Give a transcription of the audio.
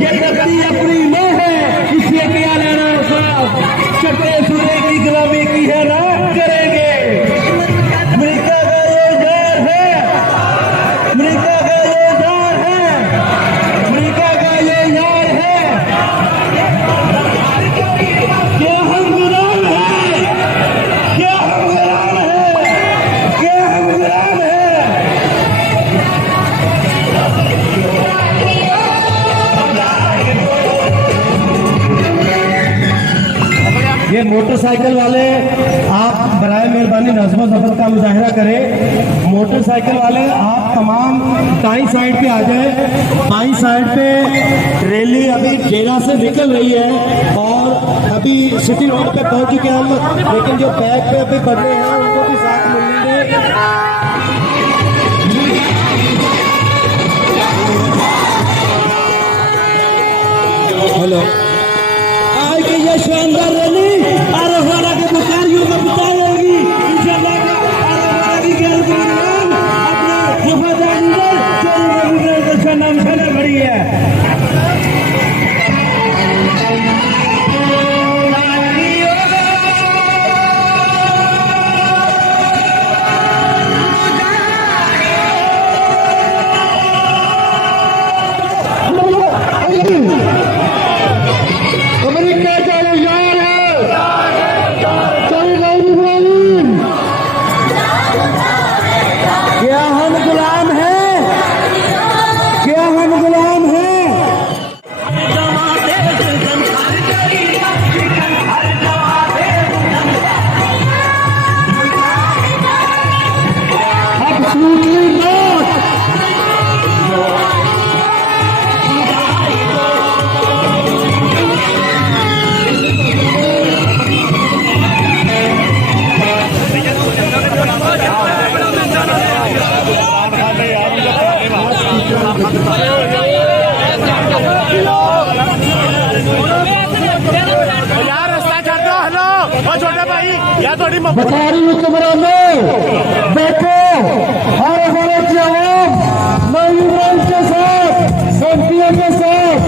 ये धरती अपनी में है, इसलिए क्या लेना साहब, चपड़े सुने की गुलामी की है ना करेंगे। अमेरिका का ये जार है, अमेरिका का ये जार है, अमेरिका का ये यार है। क्या हम गुलाम हैं? क्या हम गुलाम हैं? क्या हम गुलाम हैं? ये मोटरसाइकिल वाले आप बराए मेहरबानी नज़्म ज़फ़र का मुजाहरा करें। मोटरसाइकिल वाले आप तमाम दाईं साइड पे आ जाए। बाईं साइड पे रैली अभी डेरा से निकल रही है और अभी सिटी रोड पे पहुंच चुके हैं हम, लेकिन जो बैक पे अभी बढ़ रहे हैं उनको भी साथ मिलेंगे। हेलो, आज की ये शानदार रैली आरफवाला के बुखारियों को बताएगी इंशाअल्लाह। आरफवाला की गैलगान अपने वफादार लीडर जो नाम से बड़ी है। अमेरिका का ये यार है, क्या हम गुलाम हैं? क्या हम गुलाम हैं? Absolutely not. यार रास्ता छड़ दो। हेलो ओ छोटे भाई, यार थोड़ी बुखारी हुक्मरानों बैठो और हमारे जवाब नई के साथ, एमपीओ के साथ